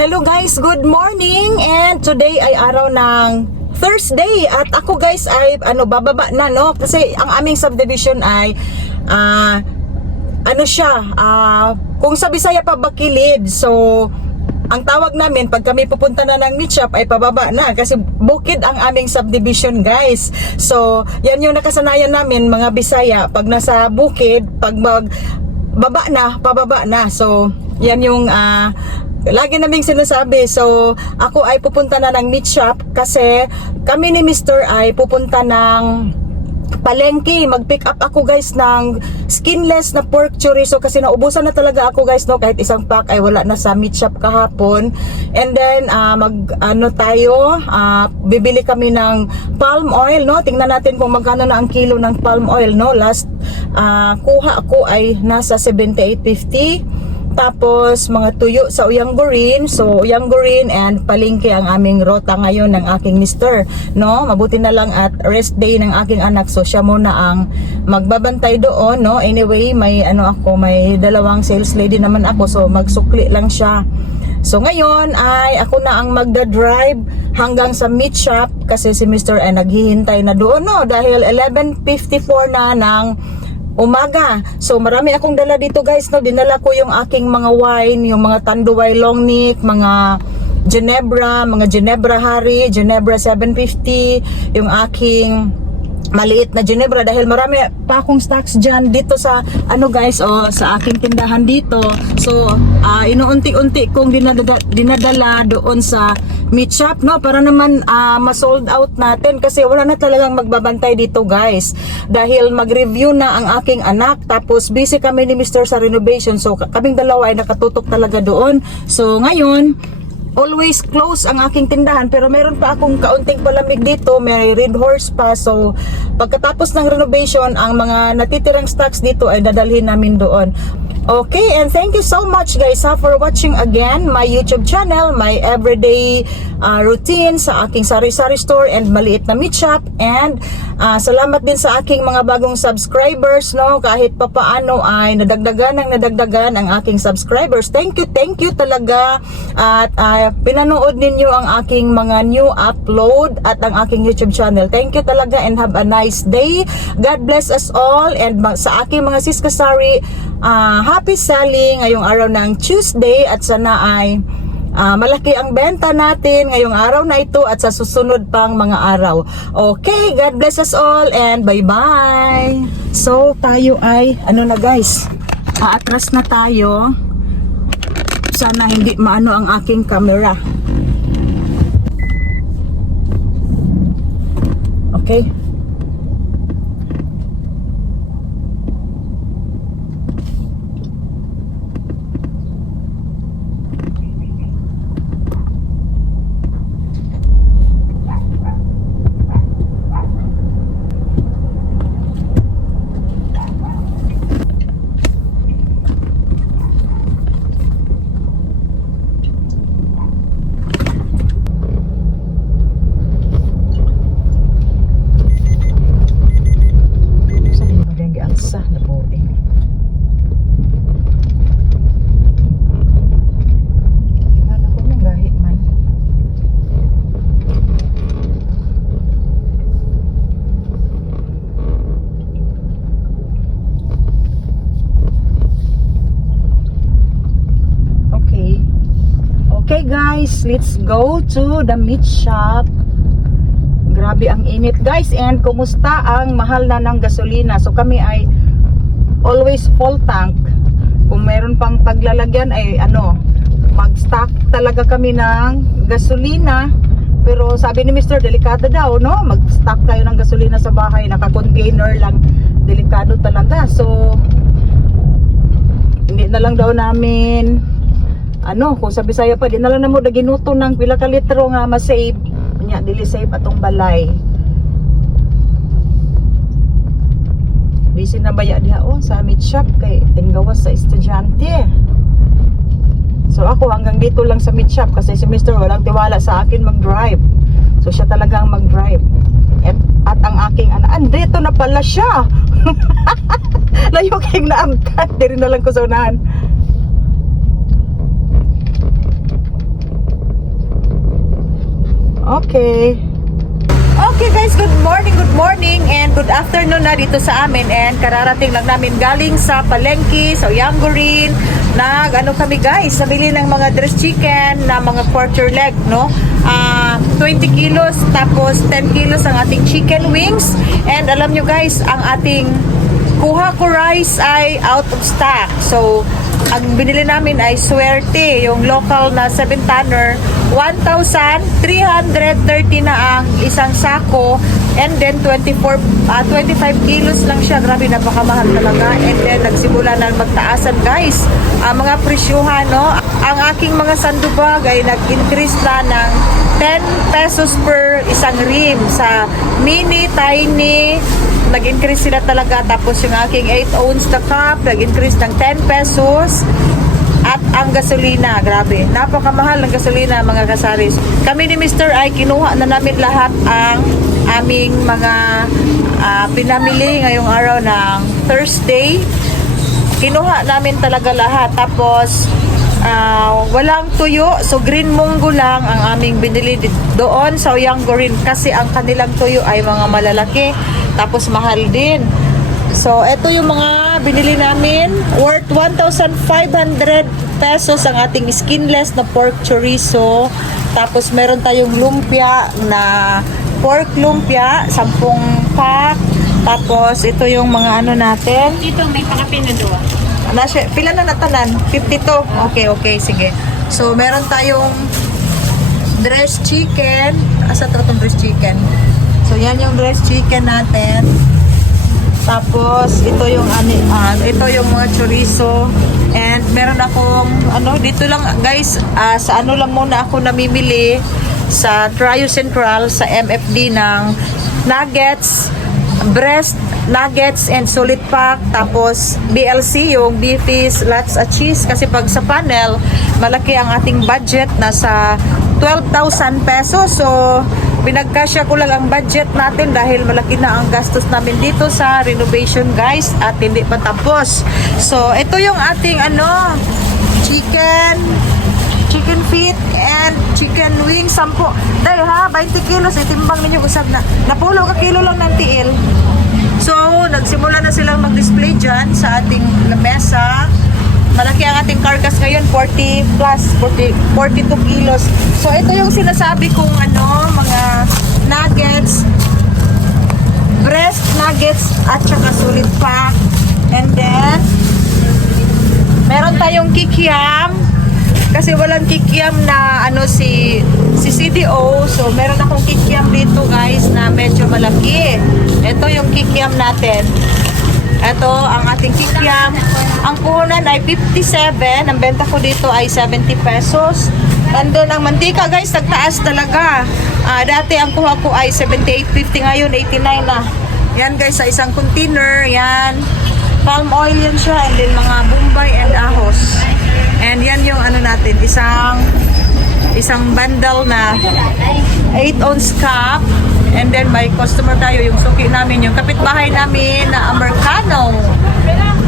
Hello guys, good morning, and today ay araw ng Thursday at ako guys ay bababa na, no, kasi ang aming subdivision ay kung sa Bisaya pa bakilid. So ang tawag namin pag kami pupunta na ng meet shop ay pababa na kasi bukid ang aming subdivision guys. So yan yung nakasanayan namin mga Bisaya, pag nasa bukid, pag baba na, pababa na. So yan yung lagi naming sinasabi. So ako ay pupunta na ng meat shop kasi kami ni Mr. ay pupunta ng palengke. Mag-pick up ako guys ng skinless na pork chorizo kasi naubusan na talaga ako guys, no, kahit isang pack ay wala na sa meat shop kahapon. And then bibili kami ng palm oil, no. Tingnan natin kung magkano na ang kilo ng palm oil, no. Last kuha ako ay nasa 78.50. Tapos mga tuyo sa Uyanggurin. So Uyanggurin and palengke ang aming rota ngayon ng aking mister, no. Mabuti na lang at rest day ng aking anak, so siya muna ang magbabantay doon, no. Anyway, may may dalawang sales lady naman ako, so magsukli lang siya. So ngayon ay ako na ang magda-drive hanggang sa meat shop kasi si Mr. ay naghihintay na doon, no, dahil 11:54 na ng umaga. So marami akong dala dito guys, no. Dinala ko yung aking mga wine, yung mga Tanduay Long Neck, mga Ginebra Hari, Ginebra 750, yung aking maliit na Ginebra dahil marami pa akong stocks dyan dito sa sa aking tindahan dito. So inuunti-unti kong dinadala doon sa meat shop, no, para naman ma-sold out natin kasi wala na talagang magbabantay dito guys dahil mag-review na ang aking anak, tapos busy kami ni Mr. sa renovation, so kaming dalawa ay nakatutok talaga doon. So ngayon always close ang aking tindahan, pero meron pa akong kaunting palamig dito, may Red Horse pa. So pagkatapos ng renovation, ang mga natitirang stocks dito ay dadalhin namin doon. Okay, and thank you so much guys for watching again my YouTube channel, my everyday routine sa aking sari-sari store and maliit na meat shop. And salamat din sa aking mga bagong subscribers, no, kahit papaano ay nadagdagan ang aking subscribers. Thank you talaga. At pinanood ninyo ang aking mga new upload at ang aking YouTube channel. Thank you talaga and have a nice day. God bless us all. And sa aking mga siskasari, happy selling ngayong araw ng Tuesday at sana ay malaki ang benta natin ngayong araw na ito at sa susunod pang mga araw. Okay, God bless us all and bye-bye. So tayo ay na guys, aatras na tayo. Sana hindi maano ang aking camera. Okay. Okay guys, let's go to the meat shop. Grabe ang init guys, and kumusta ang mahal na ng gasolina. So kami ay always full tank. Kung meron pang paglalagyan ay mag-stock talaga kami ng gasolina. Pero sabi ni Mr. delikado daw, no, mag-stock tayo ng gasolina sa bahay, naka-container lang, delikado talaga. So hindi na lang daw namin kung sa Bisaya pa, di na lang na mo ginuto ng pila ka litro nga ma-save nya, dili save atong balay. Busy na baya diha sa meat shop kay tinggawas sa estudyante. So ako hanggang dito lang sa meat shop kasi si Mr. walang tiwala sa akin mag-drive. So siya talaga ang mag-drive. At ang aking anak, andito na pala siya. Layo kayong naangkat, di rin na lang ko sa unahan. Okay. Okay guys, good morning and good afternoon na dito sa amin, and kararating lang namin galing sa palengke, sa Yangorin. Ano kami guys, nabili ng mga dressed chicken na mga quarter leg, no? 20 kilos, tapos 10 kilos ang ating chicken wings. And alam nyo guys, ang ating kuha ko rice ay out of stock. So, ang binili namin ay Suerte, yung local na 7-tanner. 1,330 na ang isang sako, and then 25 kilos lang siya. Grabe, napakamahal talaga. And then nagsimula na magtaasan guys ang mga presyuhan, no? Ang aking mga sandubag ay nag-increase na ng 10 pesos per isang rim. Sa mini, tiny, nag-increase sila talaga. Tapos yung aking 8 ounce na cup, nag-increase ng 10 pesos. At ang gasolina, grabe, napakamahal ng gasolina mga kasaris. Kami ni Mr. ay kinuha na namin lahat ang aming mga pinamili ngayong araw ng Thursday. Kinuha namin talaga lahat. Tapos walang tuyo, so green munggo lang ang aming binili doon sa Yangorin, kasi ang kanilang tuyo ay mga malalaki, tapos mahal din. So ito yung mga binili namin, worth 1,500 pesos ang ating skinless na pork chorizo. Tapos meron tayong lumpia na pork lumpia, 10 pack. Tapos ito yung mga ano natin. Dito may pakapin na doon. Pila na natanan? 52. Okay, sige. So, meron tayong dressed chicken. Asa itong dressed chicken? So, yan yung dressed chicken natin. Tapos, ito yung mga chorizo. And meron akong, dito lang guys, sa lang muna ako namimili sa Trio Central, sa MFD ng nuggets, breast nuggets and solid pack, tapos BLC yung beefies, lots of cheese, kasi pag sa panel malaki ang ating budget, nasa 12,000 pesos. So pinagkasya ko lang ang budget natin dahil malaki na ang gastos namin dito sa renovation guys, at hindi pa tapos. So ito yung ating chicken feet and chicken wings, 10. Dahil 20 kilos, itimbang ninyo usab na. Napulo ka kilo lang ng tiil. So, nagsimula na silang mag-display dyan sa ating lamesa. Malaki ang ating carcass ngayon, 42 kilos. So, ito yung sinasabi kong mga nuggets, breast nuggets, at saka solid pack. And then, meron tayong kikiam. Kasi walang kikiam na si CDO. So, meron akong kikiam dito guys na medyo malaki. Ito yung kikiam natin. Ito ang ating kikiam. Ang puhunan ay 57. Ang benta ko dito ay 70 pesos. And then, ang mantika guys, nagtaas talaga. Dati ang kuha ko ay 78.50. Ngayon, 89 na. Yan guys, sa isang container. Yan. Palm oil yan siya. And then, mga bombay and ahos. And yan yung natin, isang bundle na 8 ounce cup. And then may customer tayo, yung suki namin, yung kapitbahay namin na Americano.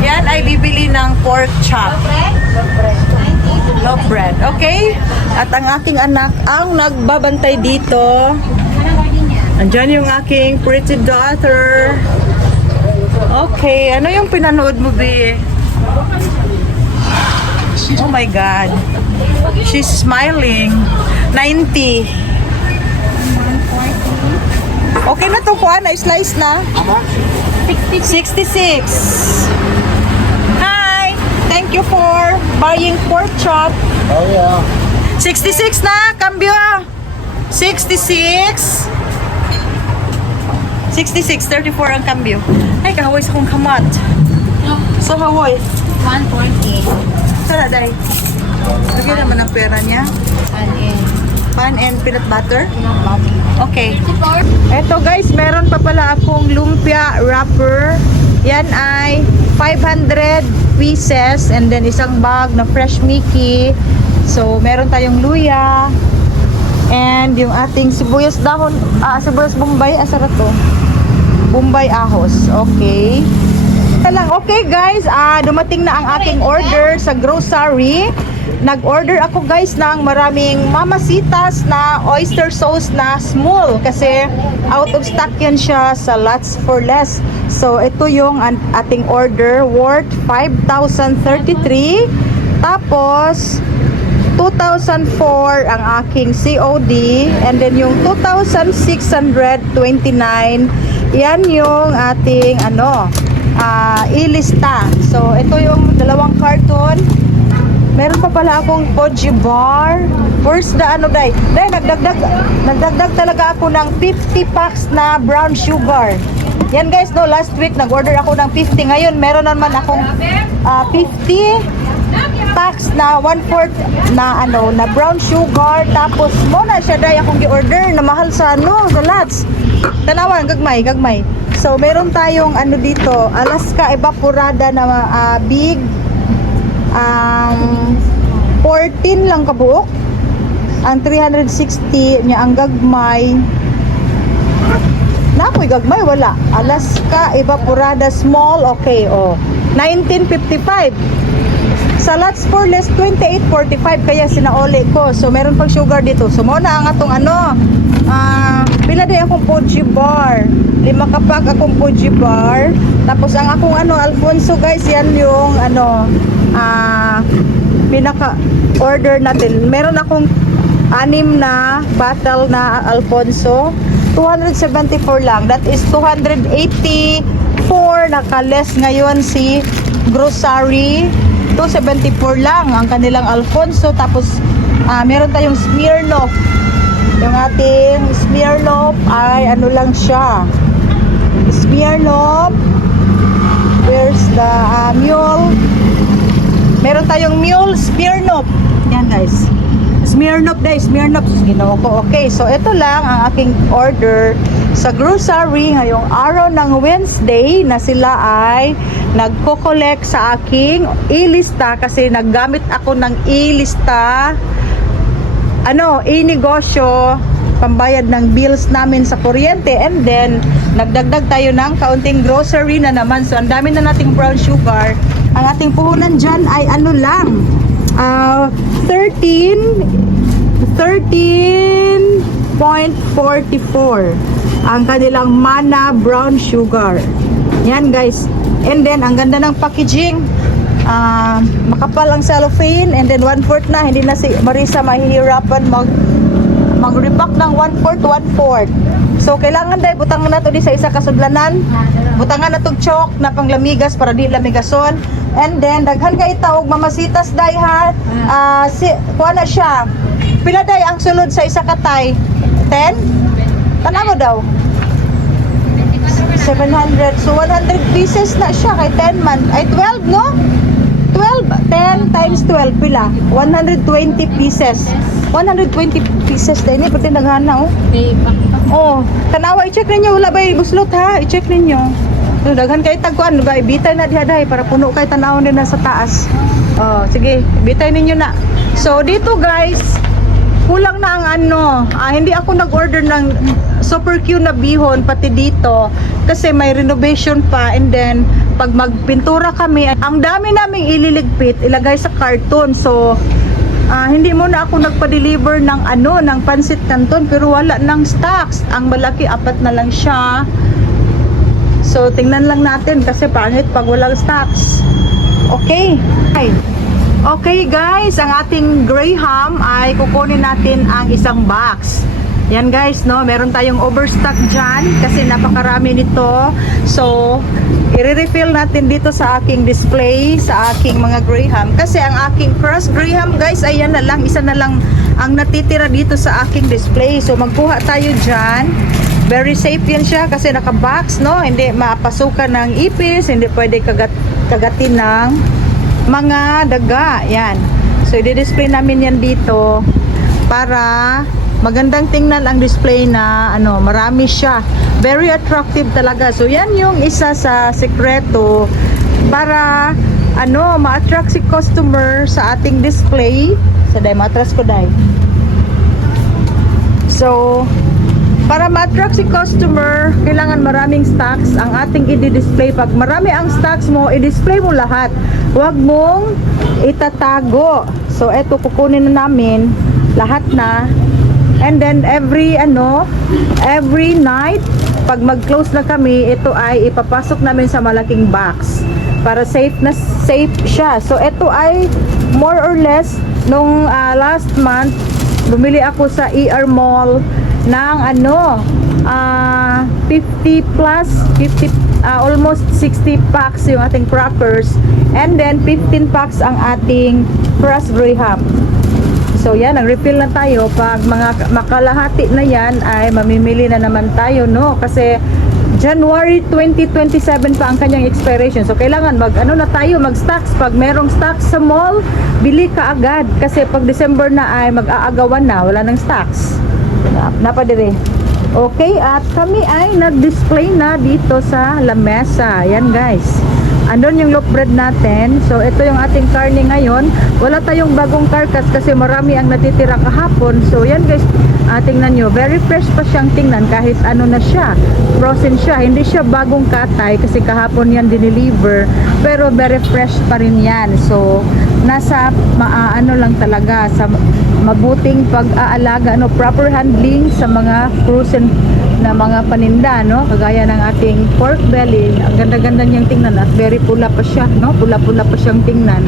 Yan ay bibili ng pork chop. Loaf bread. Okay? At ang aking anak ang nagbabantay dito. Andyan yung aking pretty daughter. Okay, ano yung pinanood mo, Bi? Oh my God. She's smiling. 90. Okay na to, kuha na. Slice na. 66. Hi. Thank you for buying pork chop. Oh yeah. 66 na. Cambio. 66. 66. 34 ang cambio. Ay, kahawoy sa kong kamat. So, hawoy. 140. Sana, day. Lagyan naman ang pera niya. Pan and peanut butter. Okay. Eto guys, meron pa pala akong lumpia wrapper. Yan ay 500 pieces. And then isang bag na fresh Mickey. So, meron tayong luya. And yung ating sibuyas dahon. Sibuyas bombay. Asara to. Bombay ahos. Okay. Okay guys, dumating na ang aking order sa grocery. nag-order ako guys ng maraming Mamasitas na oyster sauce na small kasi out of stock yan siya sa Lots for Less. So ito yung ating order worth 5,033. Tapos 2,004 ang aking COD, and then yung 2,629 yan yung ating ilista. So ito yung dalawang carton. Meron pa pala akong Poji bar. Where's the Day, nagdagdag talaga ako ng 50 packs na brown sugar. Yan guys, no, last week nag-order ako ng 50. Ngayon meron naman akong 50 packs na 1/4 na na brown sugar. Tapos mo na siya dai akong gi-order na mahal sa sa Lots. Tanawan gagmay. So meron tayong dito, Alaska evaporada na big 14 lang kabuok. Ang 360 niya ang gagmay. Napoy gagmay wala. Alaska evaporada small, okay, 1955. Sa Lots for Less 28.45 kaya sinauli ko. So meron pang sugar dito. So mo na ang atong pila day akong Poji bar. 5 kapak akong Poji bar. Tapos ang akong Alfonso guys, yan yung pinaka order natin. Meron akong 6 na bottle na Alfonso. 274 lang. That is 284 naka-less ngayon si grocery. 274 lang ang kanilang Alfonso. Tapos meron tayong Smirnoff. Yung ating Smirnoff ay lang siya. Smirnoff. Where's the mule? Meron tayong mule Smirnoff. Yan guys. Smirnoff day, Smirnoff. Ginawa ko. Okay, so ito lang ang aking order sa grocery ngayong araw ng Wednesday na sila ay nagko-collect sa aking ilista kasi naggamit ako ng ilista i-negosyo pambayad ng bills namin sa kuryente, and then nagdagdag tayo ng kaunting grocery na naman. So ang dami na nating brown sugar. Ang ating puhunan dyan ay 13.44 ang kanilang Mana brown sugar. Yan guys. And then ang ganda ng packaging. Makapal ang cellophane, and then 1/4 na, hindi na si Marisa mahihirapan mag-repack ng 1/4. So kailangan dai butangan na to di sa isa kasudlanan. Butangan na tog chok na panglamigas para di lamigason. And then daghan ka itaog Mamasitas dai ha. Kuha na siya. Pila dai ang sulod sa isa katay? 10? Tanaw daw. 700. So 100 pieces na siya kay 10 man. Ay 12 no? 12, 10 times 12 pila? 120 pieces. 120 pieces din pati naghana tanawa i-check ninyo wala ba buslot ha? I-check ninyo. Daghan kay tagkuan ba ibitay na diha dai para puno kay tanawon din na sa taas. Sige, bitay ninyo na. So dito guys, kulang na ang hindi ako nag-order ng super cute na bihon pati dito kasi may renovation pa, and then pag magpintura kami, ang dami naming ililigpit, ilagay sa karton. So hindi mo na ako nagpa-deliver ng ng pansit canton pero wala ng stocks. Ang malaki 4 na lang siya. So tingnan lang natin kasi pangit pag walang stocks. Okay. Okay guys, ang ating Graham ay kukunin natin ang isang box. Yan guys, no, meron tayong overstock dyan kasi napakarami nito. So, i-refill natin dito sa aking display, sa aking mga Graham. Kasi ang aking crust Graham guys, ay yan na lang, isa na lang ang natitira dito sa aking display. So, magkuha tayo dyan. Very safe yan siya kasi naka-box, no? Hindi mapasukan ng ipis, hindi pwede kagatin ng mga daga. Yan. So, i-display namin yan dito para magandang tingnan ang display na marami siya. Very attractive talaga. So yan yung isa sa sekreto para ma-attract si customer sa ating display. So dai matras ko dai. So para ma-attract si customer, kailangan maraming stocks ang ating i-display. Pag marami ang stocks mo, i-display mo lahat. Huwag mong itatago. So eto kukunin na namin lahat na. And then every night pag mag-close na kami, ito ay ipapasok namin sa malaking box para safe siya. So ito ay more or less nung last month bumili ako sa ER Mall ng 50 almost 60 packs yung ating crackers, and then 15 packs ang ating raspberry ham. So yan, nag-refill na tayo. Pag mga makalahati na yan ay mamimili na naman tayo, no? Kasi January 2027 pa ang kanyang expiration. So kailangan mag-stocks. Pag merong stocks sa mall, bili ka agad. Kasi pag December na ay mag-aagawan na, wala nang stocks. Napadire. Okay, at kami ay nag-display na dito sa lamesa. Yan guys. Andun yung loaf bread natin. So ito yung ating karne ngayon. Wala tayong bagong karkas kasi marami ang natitira kahapon. So yan guys, tingnan nyo, very fresh pa siyang tingnan kahit ano na siya, frozen siya. Hindi siya bagong katay kasi kahapon yan dineliver, pero very fresh pa rin yan. So nasa lang talaga sa mabuting pag-aalaga, proper handling sa mga frozen na mga paninda, no? Kagaya ng ating pork belly. Ang ganda-ganda niyang tingnan at very pula pa siya, no? Pula-pula pa siyang tingnan.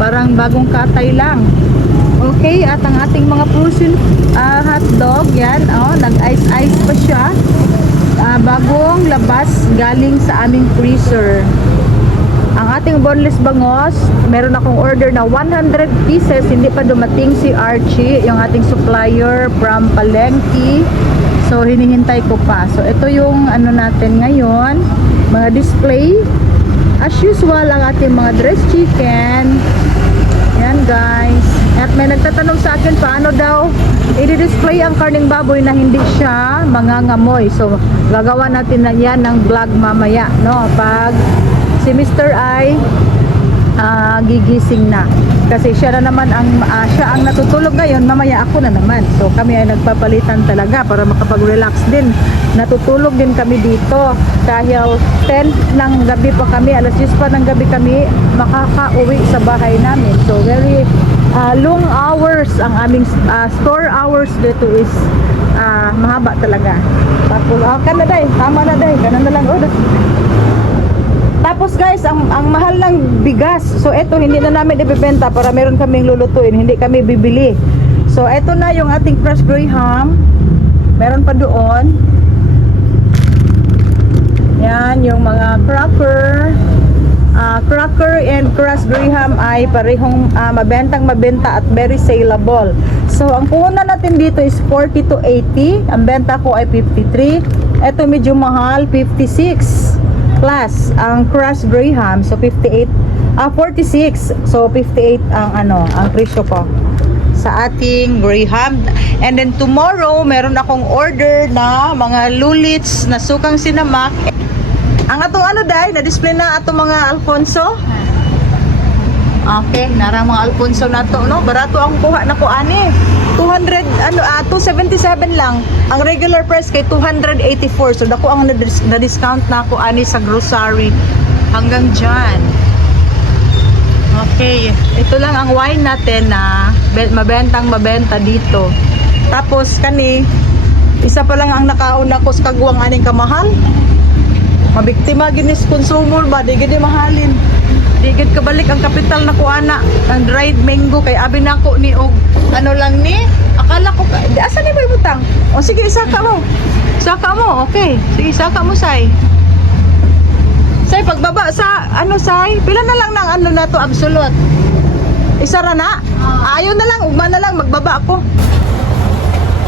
Parang bagong katay lang. Okay, at ang ating mga frozen hotdog, yan, nag-ice-ice pa siya. Bagong labas galing sa aming freezer. Ang ating boneless bangos, meron akong order na 100 pieces, hindi pa dumating si Archie, yung ating supplier from Palengke. So hinihintay ko pa. So ito yung natin ngayon, mga display. As usual, ang ating mga dressed chicken. Yan guys. At may nagtatanong sa akin paano daw i-display ang karning baboy na hindi siya mangangamoy. So gagawa natin na yan ng vlog mamaya, no? Pag si Mr. I gigising na. Kasi siya na naman siya ang natutulog ngayon, mamaya ako na naman. So kami ay nagpapalitan talaga para makapag-relax din. Natutulog din kami dito dahil 10 ng gabi pa kami, alas 10 pa ng gabi kami makaka-uwi sa bahay namin. So very long hours ang aming store hours dito is mahaba talaga. Tapos tama na day, ganun na lang. Tapos guys, ang mahal ng bigas. So ito hindi na namin ibebenta para meron kaming lulutuin, hindi kami bibili. So ito na yung ating fresh gray ham. Meron pa doon. Yan yung mga cracker. Cracker and crushed gray ham ay parehong mabenta at very saleable. So ang puhunan natin dito is 40 to 80. Ang benta ko ay 53. Ito medyo mahal, 56. Plus ang crushed gray ham, so 46. So 58 ang presyo ko sa ating gray ham. And then tomorrow meron akong order na mga lulits na sukang sinamak. Ang atong na-display na atong mga Alfonso. Okay, narang mga Alfonso na to, no? Barato ang kuha na ko ani. 277 lang. Ang regular price kay 284. So dako ang na-discount na ako ani sa grocery hanggang diyan. Okay, ito lang ang wine natin na mabenta dito. Tapos kani isa pa lang ang nakauna ko sa kagwang aning kamahal. Mabiktima ginis consumer ba, di gid mahalin. Di gid kabalik ang kapital na kuana, ang dried mango kay abi nako ni og lang ni. Akala ko asa ni ba ibutang? O sige, isaka mo. Saka mo, okay. Sige, saka mo say. Say pagbaba sa say, pila na lang ng na to absolute. Isa ra na? Ayaw na lang, ugma na lang magbaba ako.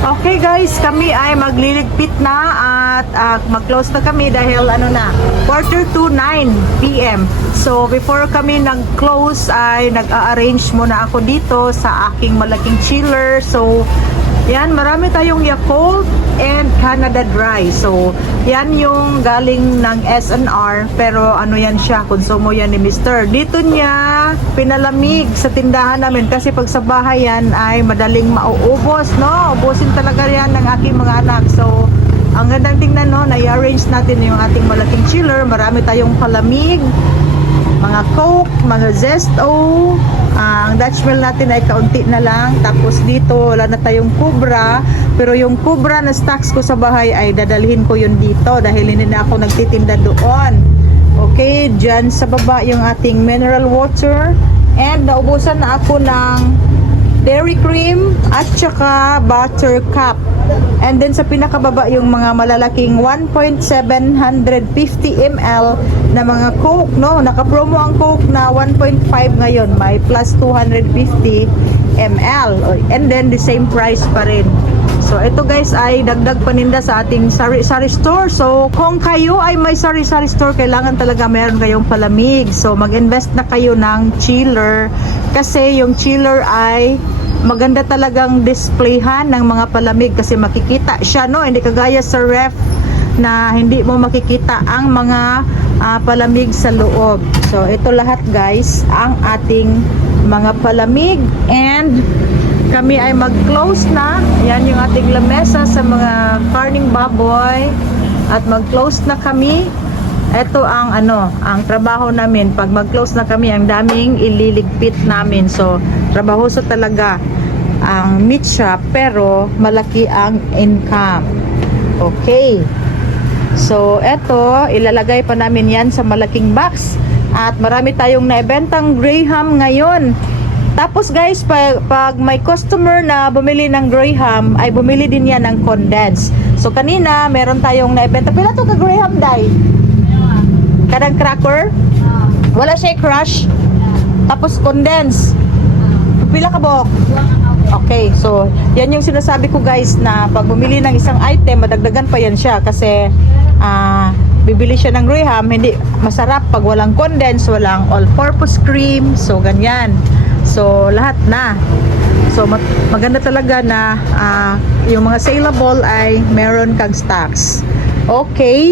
Okay guys, kami ay magliligpit na at mag-close na kami dahil 9:45 PM. So before kami nag-close ay nag-a-arrange muna ako dito sa aking malaking chiller. So yan, marami tayong Yakult and Canada Dry. So yan yung galing ng SNR, pero yan siya, konsumo yan ni Mr. Dito niya pinalamig sa tindahan namin kasi pag sa bahay yan ay madaling mauubos, no? Ubusin talaga yan ng aking mga anak. So ang gandang tingnan, no, na-arrange natin yung ating malaking chiller. Marami tayong palamig, mga Coke, mga Zesto, Ang Dutch Mill natin ay kaunti na lang. Tapos dito, wala na tayong Cobra. Pero yung Cobra na stocks ko sa bahay ay dadalhin ko yun dito dahil hindi na ako nagtitinda doon. Okay, dyan sa baba yung ating mineral water. And naubusan na ako ng dairy cream at saka buttercup. And then sa pinakababa yung mga malalaking 1.750 ml na mga Coke, no? Naka-promo ang Coke na 1.5 ngayon, may plus 250 ml. And then the same price pa rin. So ito guys ay dagdag paninda sa ating sari-sari store. So kung kayo ay may sari-sari store, kailangan talaga meron kayong palamig. So mag-invest na kayo ng chiller kasi yung chiller ay maganda talagang displayhan ng mga palamig kasi makikita siya, no? Hindi kagaya sa ref na hindi mo makikita ang mga palamig sa loob. So ito lahat guys ang ating mga palamig, and kami ay mag-close na. Yan yung ating lamesa sa mga karning baboy at mag-close na kami. Ito ang ang trabaho namin. Pag mag-close na kami, ang daming ililigpit namin. So, trabahoso talaga ang meat shop, pero malaki ang income. Okay. So, eto, ilalagay pa namin yan sa malaking box. At marami tayong naibentang Graham ngayon. Tapos guys, pag may customer na bumili ng Graham, ay bumili din yan ng condensed. So, kanina, meron tayong naibenta. Pila to ka Graham, Day? Kadang cracker, wala siya crush, tapos condense. Pila ka bok? Okay, so yan yung sinasabi ko guys, na pag bumili ng isang item, madagdagan pa yan siya kasi bibili siya ng Graham, hindi masarap pag walang condense, walang all-purpose cream, so ganyan. So lahat na. So maganda talaga na yung mga saleable ay meron kang stocks. Okay.